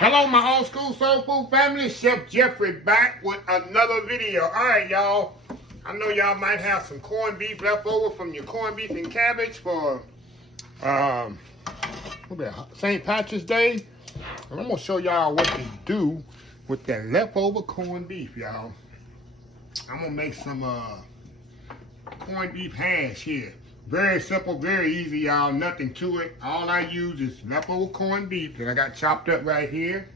Hello, my old school soul food family. Chef Jeffrey back with another video. All right, y'all. I know y'all might have some corned beef left over from your corned beef and cabbage for St. Patrick's Day. And I'm gonna show y'all what to do with that leftover corned beef, y'all. I'm gonna make some corned beef hash here. Very simple, very easy, y'all. Nothing to it. All I use is leftover corned beef that I got chopped up right here.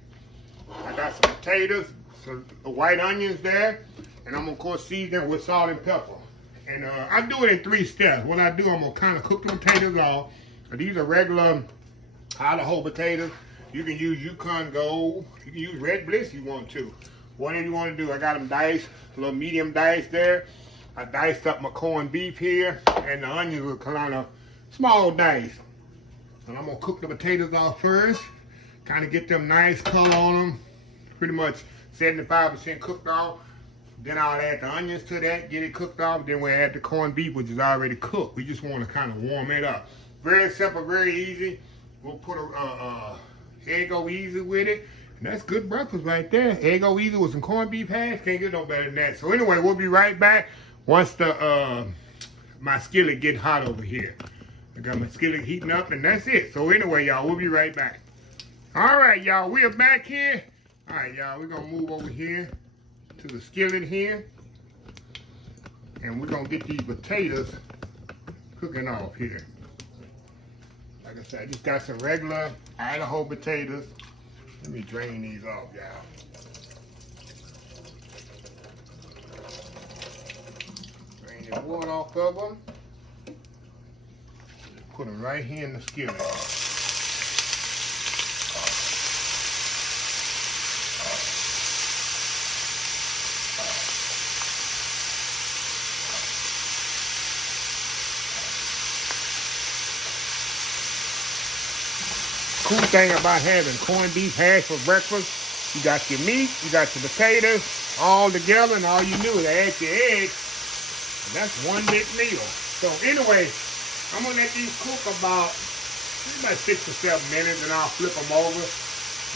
I got some potatoes, some white onions there, and I'm gonna, of course, season it with salt and pepper. And I do it in 3 steps. What I do, I'm gonna kind of cook the potatoes off. These are regular Idaho potatoes. You can use Yukon Gold. You can use Red Bliss if you want to. Whatever you want to do. I got them diced, a little medium diced there. I diced up my corned beef here, and the onions are kind of small diced. And I'm gonna cook the potatoes off first, kind of get them nice color on them, pretty much 75% cooked off. Then I'll add the onions to that, get it cooked off. Then we'll add the corned beef, which is already cooked. We just want to kind of warm it up. Very simple, very easy. We'll put a Eggo-Easy with it. And that's good breakfast right there. Eggo-Easy with some corned beef hash. Can't get no better than that. So anyway, we'll be right back once the my skillet get hot over here. I got my skillet heating up, and that's it. So anyway, y'all, we'll be right back. All right, y'all, we are back here. All right, y'all, we're gonna move over here to the skillet here, and we're gonna get these potatoes cooking off here. Like I said, I just got some regular Idaho potatoes. Let me drain these off, y'all. Drain the water off of them. Put them right here in the skillet. Cool thing about having corned beef hash for breakfast, you got your meat, you got your potatoes all together, and all you do is add your eggs, and that's one big meal. So anyway, I'm gonna let these cook about 6 or 7 minutes, and I'll flip them over.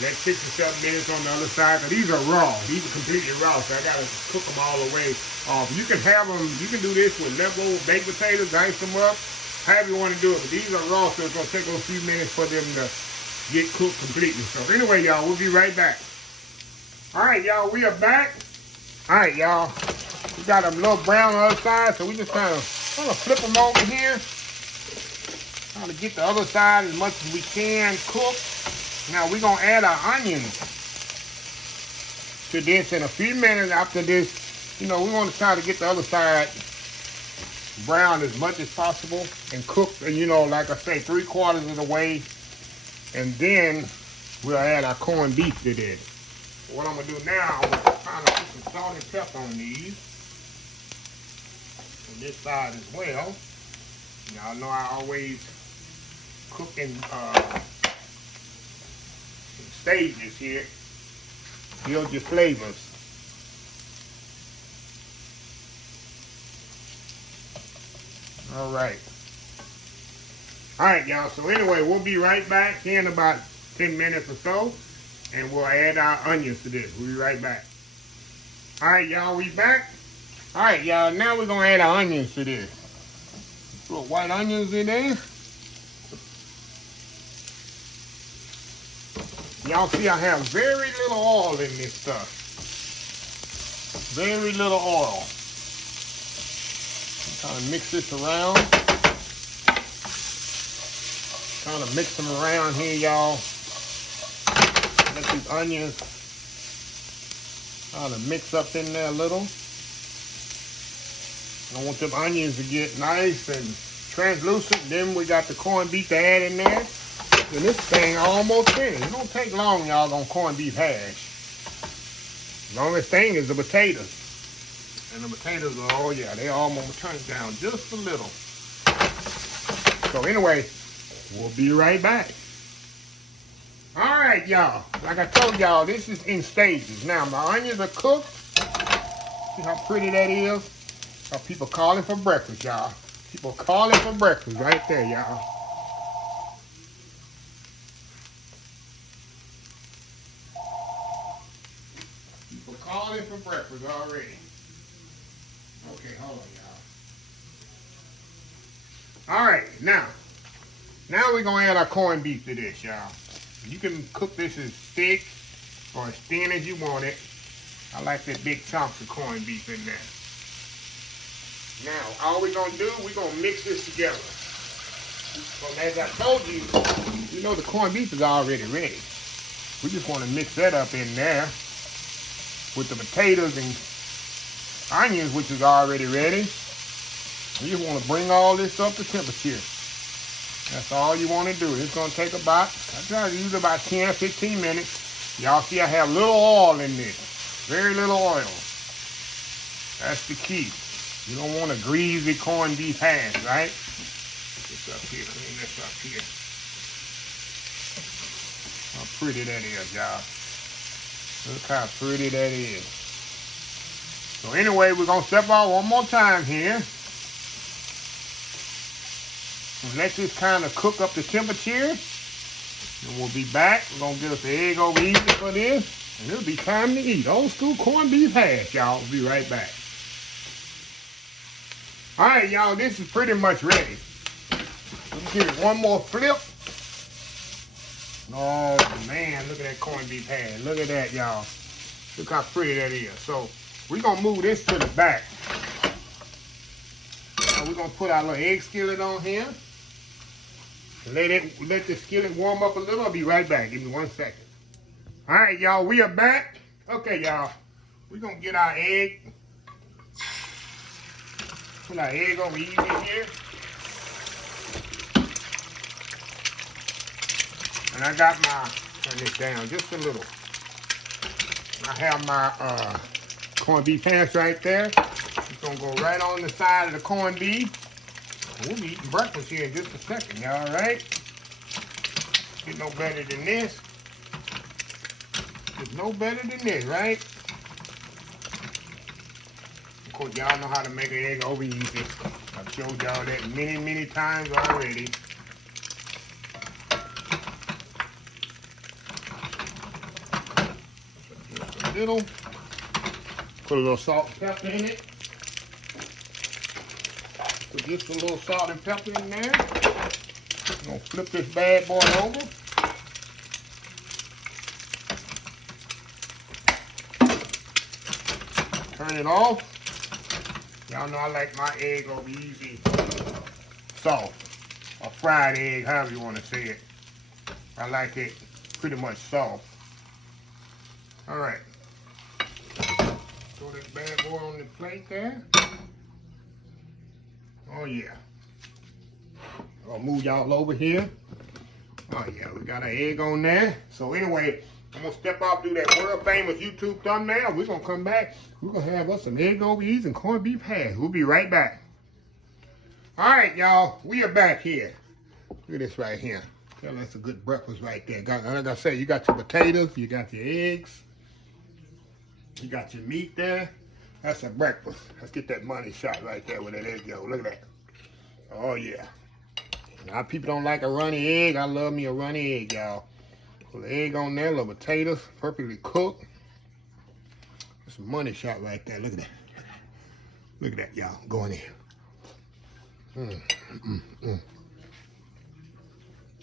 Let 6 or 7 minutes on the other side, because these are raw. These are completely raw, so I gotta cook them all the way off. You can have them, you can do this with leftover baked potatoes, dice them up, however you want to do it. But these are raw, so it's gonna take a few minutes for them to get cooked completely. So anyway, y'all, we'll be right back. All right, y'all, we are back. All right, y'all, we got them a little brown on the other side, so we just kind of flip them over here. Trying to get the other side as much as we can cooked. Now we're gonna add our onions to this in a few minutes. After this, you know, we want to try to get the other side brown as much as possible and cooked, and you know, like I say, 3/4 of the way. And then we'll add our corned beef to this. What I'm gonna do now, I'm gonna try to put some salt and pepper on these. On this side as well. Y'all know I always cook in stages here. Build your flavors. All right. All right, y'all, so anyway, we'll be right back here in about 10 minutes or so, and we'll add our onions to this. We'll be right back. All right, y'all, we back. All right, y'all, now we're going to add our onions to this. Little white onions in there. Y'all see I have very little oil in this stuff. Very little oil. Kind of mix this around. Kind of mix them around here, y'all. Let these onions kind of mix up in there a little. I want them onions to get nice and translucent. Then we got the corned beef to add in there. And this thing almost finished. It don't take long, y'all, on corned beef hash. The only thing is the potatoes. And the potatoes are, oh yeah, they almost turned down just a little. So anyway, we'll be right back. All right, y'all. Like I told y'all, this is in stages. Now, my onions are cooked. See how pretty that is? How people calling for breakfast, y'all. People calling for breakfast right there, y'all. morning for breakfast already. Okay, hold on, y'all. All right, now we're gonna add our corned beef to this, y'all. You can cook this as thick or as thin as you want it. I like that big chunks of corned beef in there. Now, all we're gonna do, we're gonna mix this together. So as I told you, you know the corned beef is already ready. We just want to mix that up in there with the potatoes and onions, which is already ready. You just want to bring all this up to temperature. That's all you want to do. It's going to take about, I try to use about 10 or 15 minutes. Y'all see I have little oil in this. Very little oil. That's the key. You don't want a greasy corned beef hash, right? Put this up here, clean this up here. How pretty that is, y'all. Look how pretty that is. So anyway, we're going to step out one more time here. And let this kind of cook up the temperature. And we'll be back. We're going to get us an egg over easy for this. And it'll be time to eat. Old school corned beef hash, y'all. We'll be right back. All right, y'all. This is pretty much ready. Let's give it one more flip. Oh, man. Look at that corned beef hash. Look at that, y'all. Look how pretty that is. So we're going to move this to the back. Now we're going to put our little egg skillet on here. Let the skillet warm up a little. I'll be right back. Give me 1 second. All right, y'all. We are back. Okay, y'all. We're going to get our egg. Put our egg over easy here. And I got my, turn this down just a little. I have my corned beef hash right there. It's going to go right on the side of the corned beef. We'll be eating breakfast here in just a second, y'all, all right? Get no better than this. It's no better than this, right? Of course, y'all know how to make an egg over easy. I've showed y'all that many, many times already. Just a little. Put a little salt and pepper in it. Put just a little salt and pepper in there. I'm gonna flip this bad boy over. Turn it off. Y'all know I like my egg over easy soft. Or fried egg, however you want to say it. I like it pretty much soft. All right. Throw that bad boy on the plate there. Oh yeah. I'll move y'all over here. Oh yeah, we got an egg on there. So anyway, I'm gonna step off, do that world famous YouTube thumbnail. We're gonna come back. We're gonna have us some egg over easy and corned beef hash. We'll be right back. All right, y'all, we are back here. Look at this right here. Yeah, that's a good breakfast right there. Like I said, you got your potatoes, you got your eggs, you got your meat there. That's a breakfast. Let's get that money shot right there with that egg yolk. Look at that. Oh, yeah. A lot of people don't like a runny egg. I love me a runny egg, y'all. Put the egg on there, little potatoes, perfectly cooked. That's a money shot right there. Look at that. Look at that, y'all. Going in.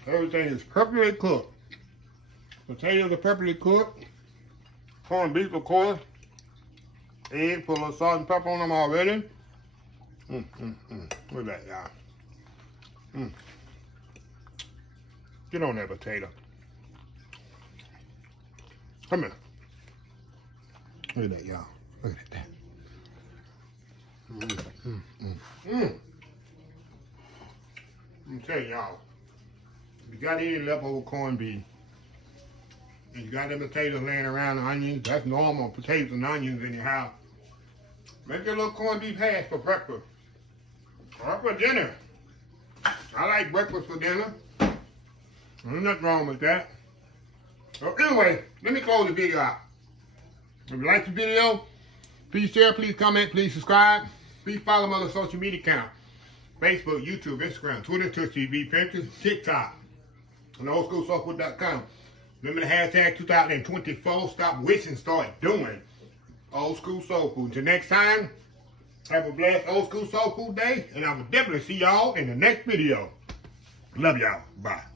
Everything is perfectly cooked. Potatoes are perfectly cooked. Corned beef, of course. Egg, put a little salt and pepper on them already. Look at that, y'all. Get on that potato. Come here. Look at that, y'all. Look at that. Let me tell y'all, if you got any leftover corned beef, and you got the potatoes laying around, the onions, that's normal potatoes and onions in your house. Make your little corned beef hash for breakfast. Or for dinner. I like breakfast for dinner. There's nothing wrong with that. So anyway, let me close the video out. If you like the video, please share, please comment, please subscribe. Please follow my other social media accounts. Facebook, YouTube, Instagram, Twitter, Twitch TV, Pinterest, TikTok, and oldschoolsoftwood.com. Remember the hashtag 2024, stop wishing, start doing. Old School Soul Food. Until next time, have a blessed Old School Soul Food day, and I will definitely see y'all in the next video. Love y'all. Bye.